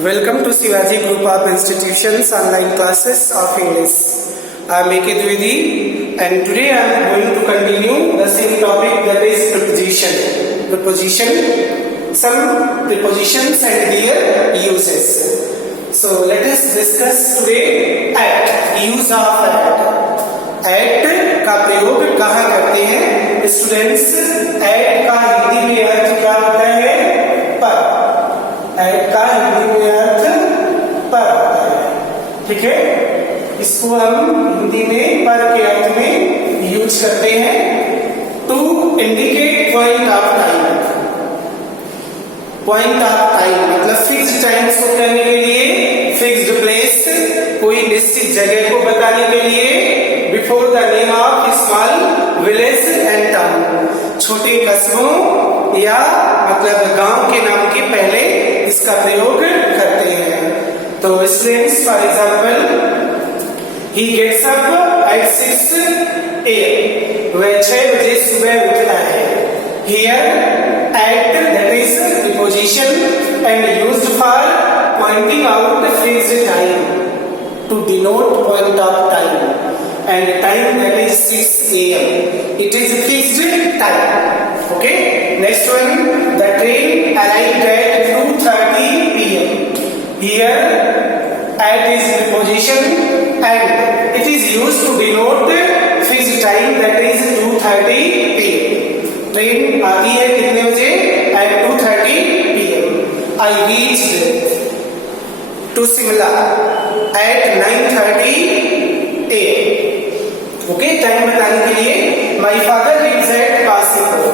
Welcome to Shivaji Group of Institutions online classes of English. I am A.K. Dwivedi and today I am going to continue the same topic, that is preposition. Preposition, some prepositions and their uses. So let us discuss today at, use of at. At का प्रयोग कहाँ करते हैं students? at का हिंदी में अर्थ क्या होता है? पर. at का हिंदी में अर्थ पर होता है, ठीक है? इसको हम हिंदी में पर के अर्थ में यूज करते हैं to indicate point of time. Point of time मतलब फिक्स्ड टाइम को करने के लिए, फिक्स्ड प्लेस कोई निश्चित जगह को बताने के लिए, before the name of small village and town, छोटे कस्बों या मतलब गांव के नाम के पहले इसका प्रयोग करते हैं. तो students for example, he gets up at 6 AM, वह 6 बजे सुबह उठता है. Here at that is preposition and used for pointing out fixed time to denote point of time, and time that is 6 AM. It is fixed time. Okay. Next one, the train arrived at 2:30 PM. Here, at is preposition and it is used to denote fixed time, that is 2:30 PM. Train आती है कितने बजे? At 2:30 PM. I reached to Simla at 9:30 AM. Okay, time बताने के लिए, my father lives at Kasipur.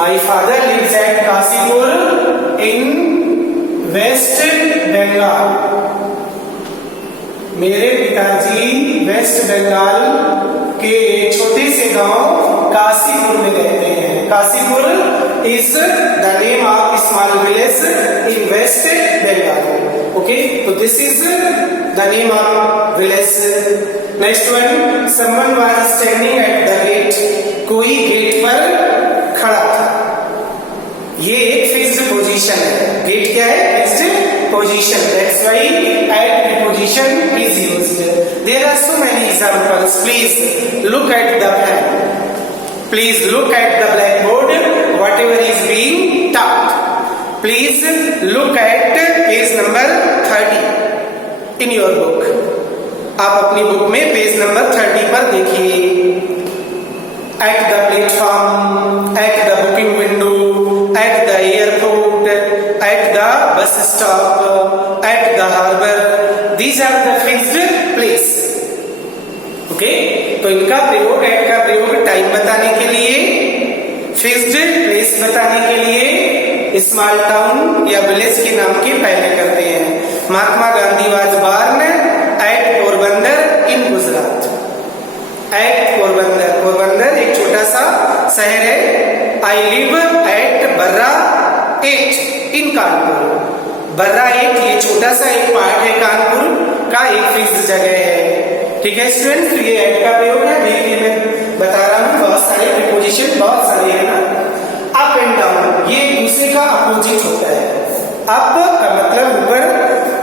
My father lives at Kasipur in West Bengal. मेरे पिताजी वेस्ट बंगाल के छोटे से गांव काशीपुर में रहते हैं. Kashipur is the name of small village in West Bengal. Okay, so this is the name of village. Next one, someone was standing at the gate. कोई गेट पर खड़ा था. ये एक फिक्स्ड पोजीशन है. गेट क्या है? Fixed position. That's why at preposition is used. There are so many examples. Please look at the pen. Please look at the blackboard. Whatever is being taught. Please look at page number 30 in your book. आप अपनी बुक में page number 30 पर देखिए. At the platform, at the booking window, at the airport, at the bus stop, at the harbor. These are the fixed place. Okay? तो इनका प्रयोग, at का प्रयोग टाइम बताने के लिए, फिक्स्ड प्लेस बताने के लिए, स्मॉल टाउन या विलेज के नाम के पहले करते हैं. Mahatma Gandhi was born at Porbandar in Gujarat. At Porbandar, Porbandar एक छोटा सा शहर है. I live at Barra 8 in Kanpur. Barra 8 ये छोटा सा एक पार्ट है कानपुर का, एक फिक्स जगह है. ठीक है स्टूडेंट्स, तो ये एट का प्रयोग है. देखिए मैं बता रहा हूँ, बहुत सारे प्रीपोजिशन बहुत सारे है ना. अप एंड डाउन ये एक दूसरे का अपोजिट होता है. अप का मतलब ऊपर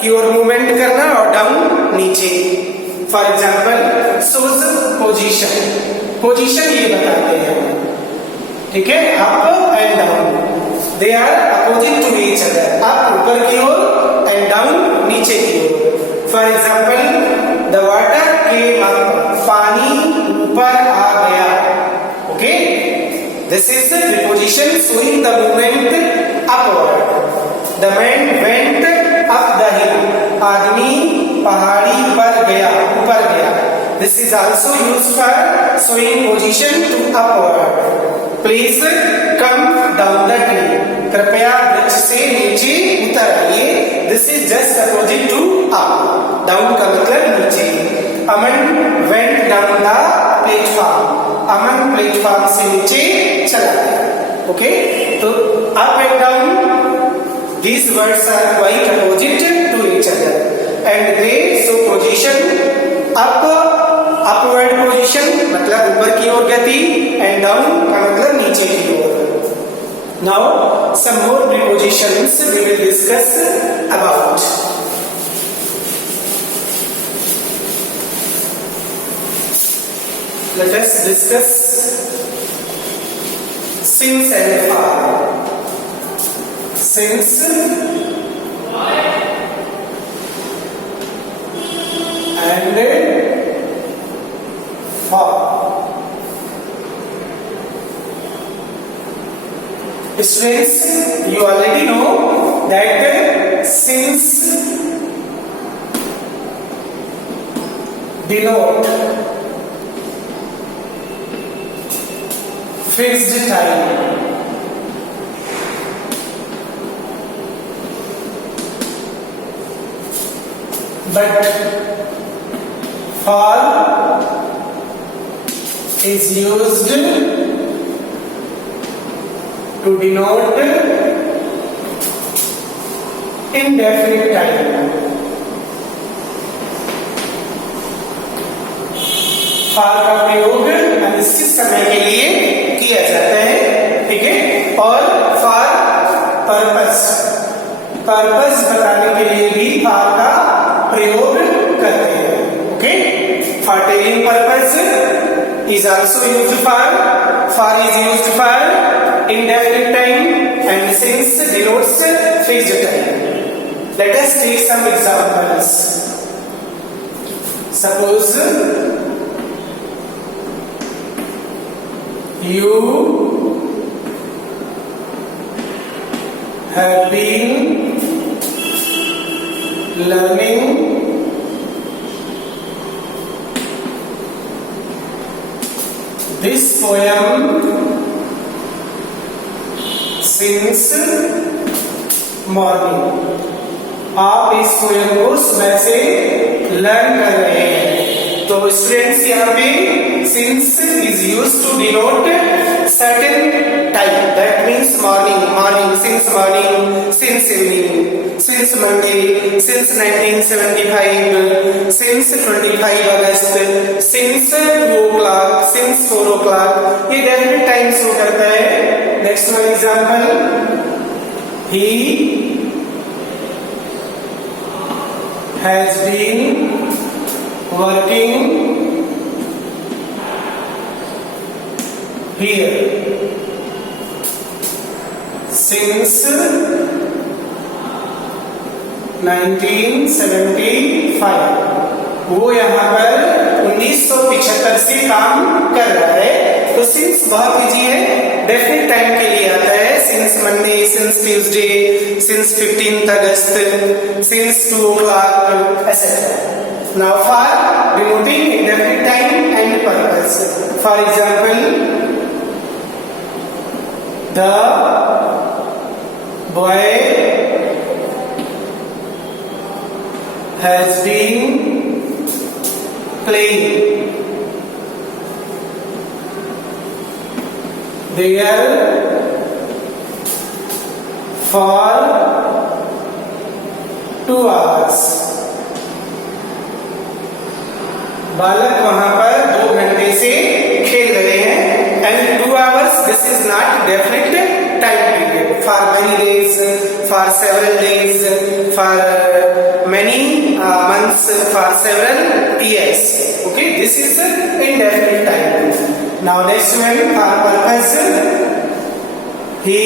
की ओर मूवमेंट करना और डाउन नीचे. For example shows position. Position ये बताते हैं, ठीक है? Up and down they are opposite to each other. Up ऊपर की ओर एंड डाउन नीचे की ओर. फॉर एग्जाम्पल द वाटर के, पानी ऊपर आ गया. Okay, this is the preposition showing the movement upward. The man went up the hill. आदमी पहाड़ी पर गया, ऊपर गया. This is also used for showing position to upward. Please come down the tree. कृपया वृक्ष से नीचे उतर आइए. This is just opposite to up. Down का मतलब नीचे. अमन went down the platform. अमन प्लेटफॉर्म से नीचे चला गया. Okay, तो up and down, these words are quite opposite to each other and they show position up, upward position मतलब ऊपर की ओर गति, and down का मतलब नीचे की ओर. Now some more prepositions we will discuss about. Let us discuss since and far. Since and far. Students, you already know that since denote fixed time. But for is used to denote indefinite time. for का प्रयोग अनिश्चित समय के लिए किया जाता है, ठीक है। और for पर्पस, पर्पस बताने के लिए भी for का प्रयोग करते हैं, okay. for telling purpose is also used for is used for indefinite time and since denotes fixed time. Let us take some examples. Suppose you have been learning this poem since morning. आप इस पोएम को सुबह से लर्न कर रहे हैं। तो स्टूडेंट्स यहाँ पे since is used to denote certain time. That means morning, since morning, since evening, since Monday, since 1975, since 25 August, since 2 o'clock, since 4 o'clock. ये definite time शो करता है। Next one example. He has been working here since 1975. वो यहाँ पर 1975 से काम कर रहा है। तो सिंस बहुत इजी है, डेफिनेट टाइम के लिए आता है। Since Monday, since Tuesday, since 15th August, सिंस 2 o'clock, etc. Now for denoting indefinite time and purpose. For example, the boy has been playing there for 2 hours. बालक वहां पर 2 घंटे से खेल रहे हैं। एंड 2 hours, this is not definite time period. For many days, for several days, for many months, for several years. Okay, this is indefinite time. Now next one, for purpose, he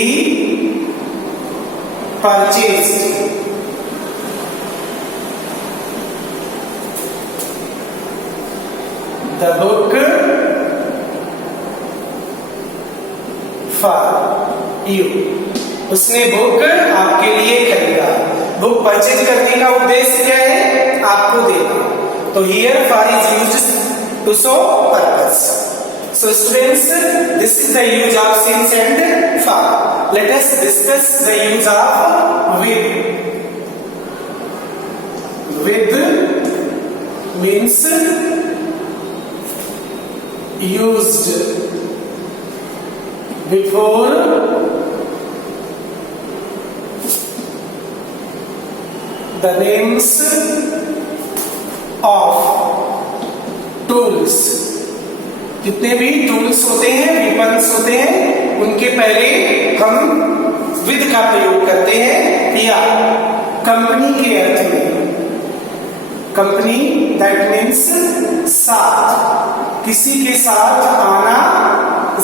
purchased the book for you. उसने बुक आपके लिए खरीदा। Book purchase करने का उद्देश्य क्या है? आपको देना। तो here for is used to show purpose. So students, this is the use of since and for. Let us discuss the use of with. With means used before the names of tools. जितने भी टूल्स होते हैं, वेपन्स होते हैं, उनके पहले हम विद का प्रयोग करते हैं। या कंपनी के अर्थ में, कंपनी दैट मीन्स साथ, किसी के साथ आना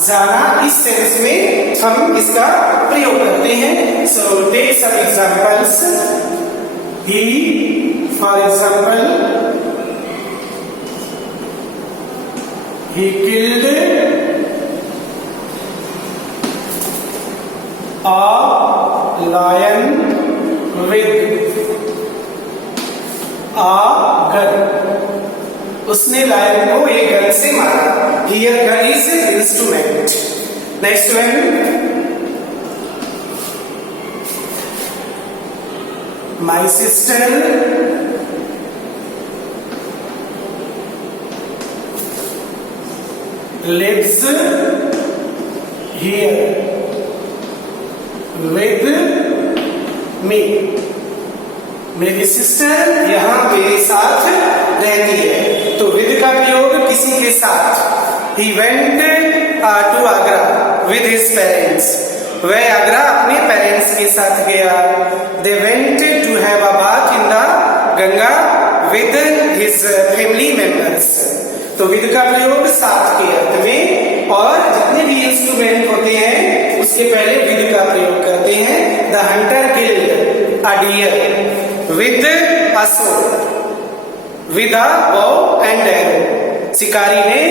जाना, इस सेंस में हम इसका प्रयोग करते हैं। So take some examples. He, for example, he killed a lion with a gun. उसने लायन को एक गन से मारा। Here gun is instrument. Next one. My sister lives here with me. मेरी सिस्टर यहाँ मेरे साथ रहती है। तो विद का प्रयोग किसी के साथ। He went to Agra with his parents. वह आगरा अपने पेरेंट्स के साथ गया। They went to have a bath in the Ganga with his family members. तो विद का प्रयोग साथ के अर्थ में, और जितने भी इंस्ट्रूमेंट होते हैं उसके पहले विद का प्रयोग करते हैं। The hunter killed a deer with a sword with a bow and arrow. शिकारी ने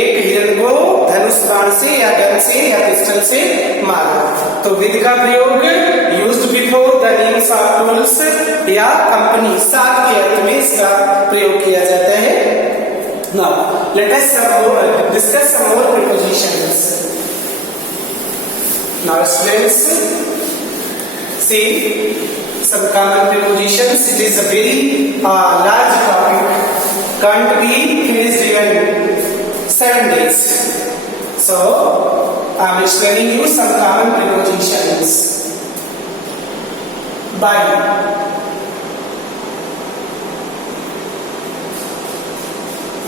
एक हिरण को धनुष बाण से या गन से या पिस्टल से मारा। तो विद का प्रयोग used before the names of tools या कंपनी, साथ के अर्थ में इसका प्रयोग किया जाता है। Now, let us discuss some more prepositions. Now, students, see some common prepositions. It is a very large topic. Can't be finished in 7 days. So, I am explaining you some common prepositions. By,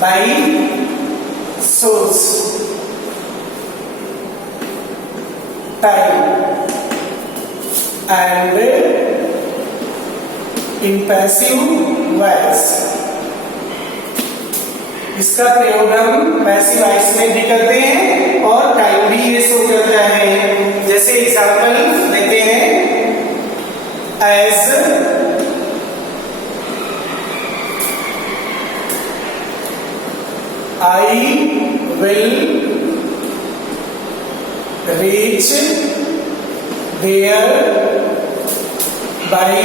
by source, time, and in passive voice. इसका प्रयोग हम passive voice में भी करते हैं और टाइम भी ये शो करता है। जैसे एग्जांपल लेते हैं, as I will reach there by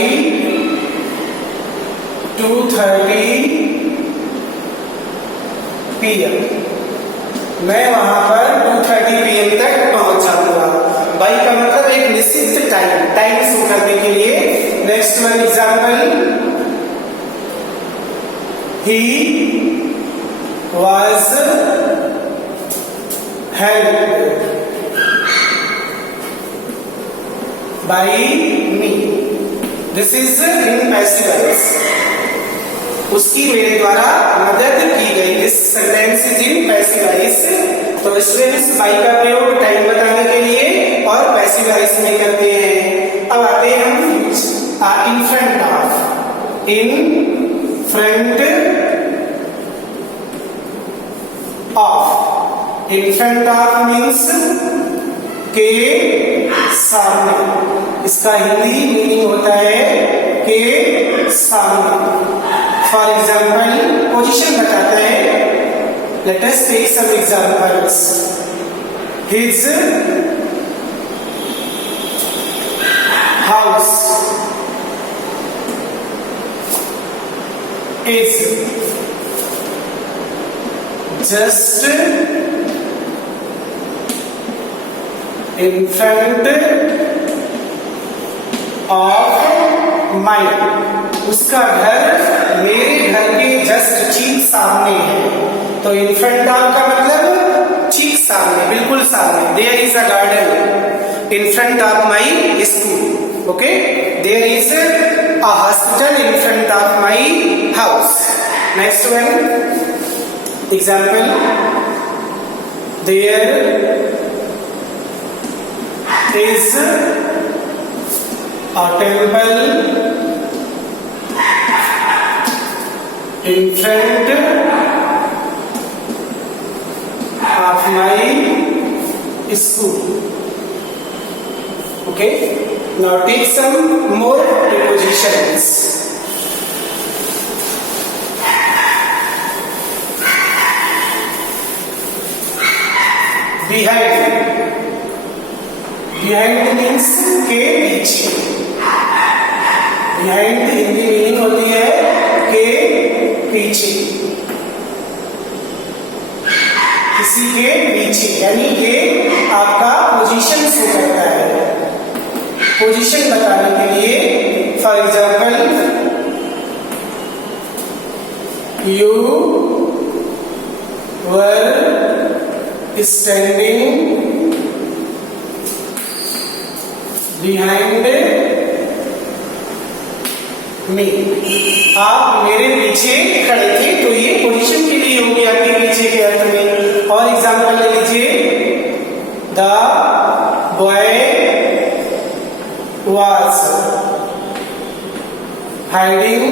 2:30 PM. मैं वहां पर 2:30 PM तक पहुंच जाऊंगा। बाई का मतलब एक निश्चित टाइम शो करने के लिए। Next one example, he was helped by me. This is in passive voice. उसकी मेरे द्वारा मदद की गई। This sentence is in passive voice. तो स्टूडेंट्स बाई का प्रयोग टाइम बताने के लिए और पैसिव वॉइस में करते हैं। अब आते हैं हम इन front of. In front of, in front of means के सामने। इसका हिंदी मीनिंग होता है के सामने। फॉर एग्जाम्पल पोजीशन बताता है। Let us take some examples. His house is just in front of mine. उसका घर मेरे घर के जस्ट ठीक सामने है। तो इन फ्रंट ऑफ का मतलब ठीक सामने, बिल्कुल सामने। There is a garden in front of my school. Okay, there is a hospital in front of my house. Next one example, there is a temple in front of my school. Okay, now take some more prepositions. behind means के पीछे. behind हिंदी मीनिंग होती है के पीछे, किसी के पीछे, यानी ये आपका पोजीशन शो करता है. पोजीशन बताने के लिए for example you were standing behind me. आप मेरे पीछे खड़े थे, तो ये पोजीशन के लिए हो गया आपके पीछे के अर्थ में. और एग्जाम्पल ले लीजिए, the boy was hiding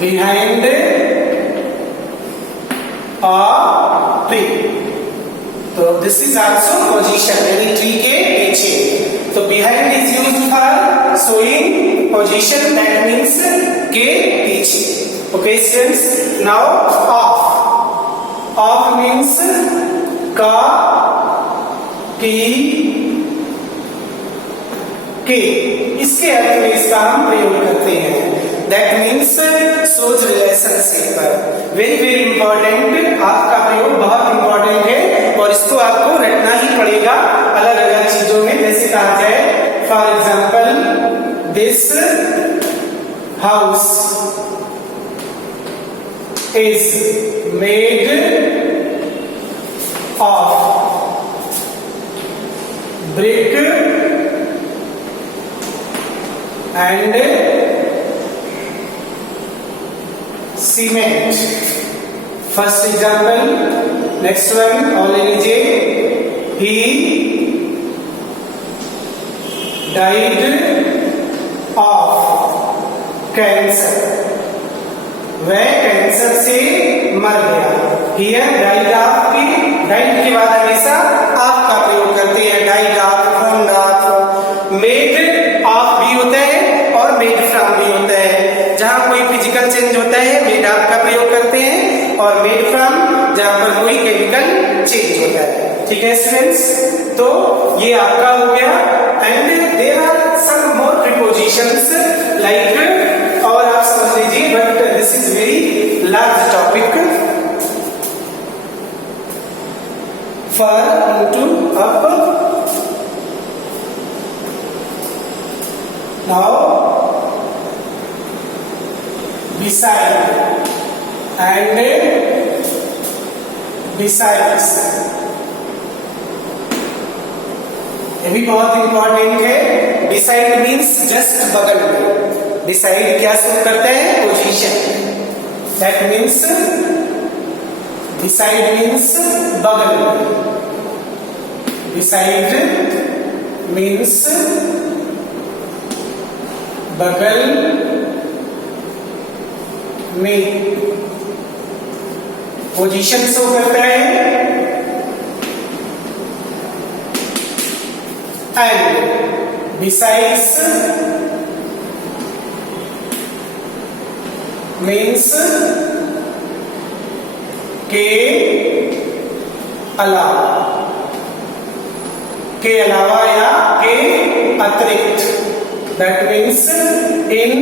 behind a tree. तो this is also position, यानी tree के पीछे. तो behind is used for showing position, that means के पीछे. Okay students, now off. Off means का, की, के. इसके अर्थ में इसका हम प्रयोग करते हैं. दैट मीन्स सोच रिलेशनशिप. वेरी वेरी इंपॉर्टेंट, आपका प्रयोग बहुत इंपॉर्टेंट है और इसको आपको रटना ही पड़ेगा अलग अलग चीजों में. जैसे कहा जाए for example, this house is made of brick and cement. First example, next one, all ले लीजिए. He died of cancer. वह कैंसर से मर गया. Here died of, died के बाद हमेशा आपका प्रयोग करते हैं. died of, from of, made of भी होता है और मेड फ्रॉम भी होता है. जहां कोई फिजिकल चेंज होता है मेड ऑफ का प्रयोग करते हैं, और मेड फ्रॉम जहां पर कोई केमिकल चेंज होता है. ठीक है स्टूडेंट्स, तो ये आपका हो गया. And there are some more prepositions like, और आप समझ लीजिए, but this is very large topic for into up. Now, beside and besides, ये भी बहुत इंपॉर्टेंट है. beside means just बगल में. beside क्या सूट करता है? Position. that means beside means बगल में. beside means बगल में. पोजीशन शो करता है. एंड बिसाइड्स मीन्स के अलावा. के अलावा या के अतिरिक्त. That means in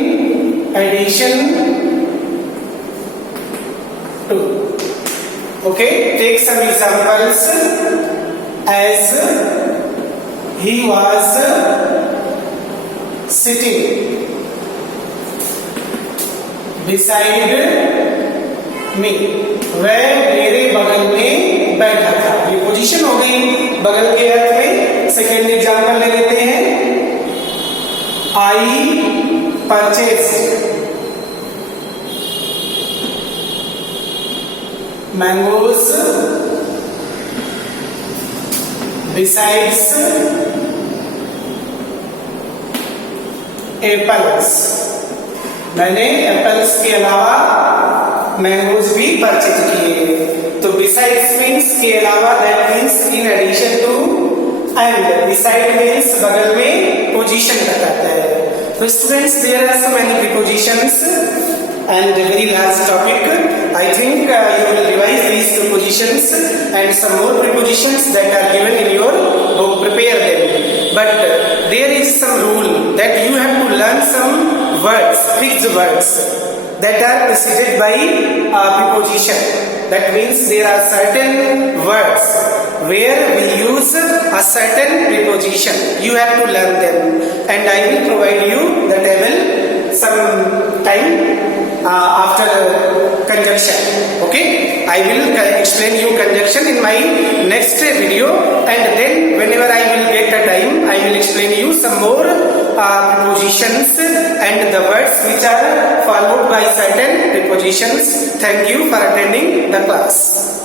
addition to. Okay, take some examples. As he was sitting beside me. वह मेरे बगल में बैठा था. ये पोजीशन हो गई बगल के अर्थ में. सेकेंड एग्जाम्पल ले लेते हैं. I purchased mangoes besides apples. मैंने एप्पल्स के अलावा मैंगोज भी परचेज किए। तो बिसाइड्स मीन्स के अलावा, that means in addition to, and beside means बगल में पोजीशन बताता है। तो students, there are so many prepositions and a very large topic. I think you will revise these two positions and some more prepositions that are given in your book. Prepare them. But there is some rule that you have to learn some words, fixed words that are preceded by a preposition. That means there are certain words where we use a certain preposition. You have to learn them, and I will provide you the table some time after conjunction. Okay, I will explain you conjunction in my next video, and then whenever I will get the time, I will explain you some more prepositions and the words which are followed by certain prepositions. Thank you for attending the class.